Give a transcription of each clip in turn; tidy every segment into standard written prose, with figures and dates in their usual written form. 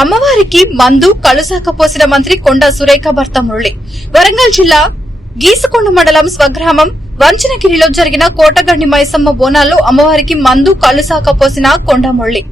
అమ్మవారికి మందు కలుసాక పోసిన మంత్రి కొండా సురేఖ భర్త మురళి. వరంగల్ జిల్లా గీసుకొండ మండలం స్వగ్రామం వంచనగిరిలో జరిగిన కోటగండి మైసమ్మ బోనాల్లో అమ్మవారికి మందు కలుసాక పోసిన కొండా మురళి.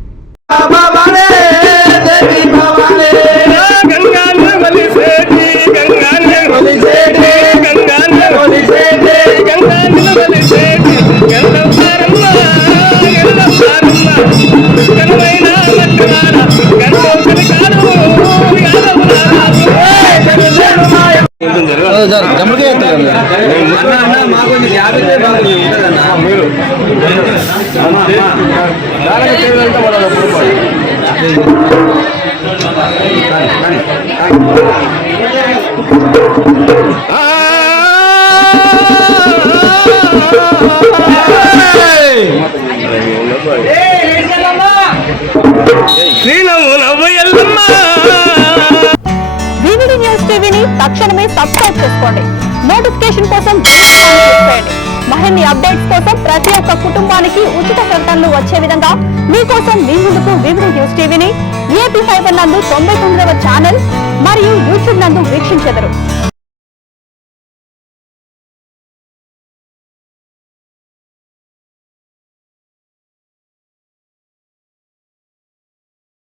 వివిడి న్యూస్ టీవీని తక్షణమే సబ్స్క్రైబ్ చేసుకోండి. నోటిఫికేషన్ కోసం చేయండి. మరిన్ని అప్డేట్స్ కోసం ప్రతి ఒక్క కుటుంబానికి ఉచిత ప్రకటనలు వచ్చే విధంగా మీకోసం మీ ముందుకు వివిడి న్యూస్ టీవీని ఏపీ ఫైబర్ నందు 99వ ఛానల్ మరియు యూట్యూబ్ నందు వీక్షించెదరు.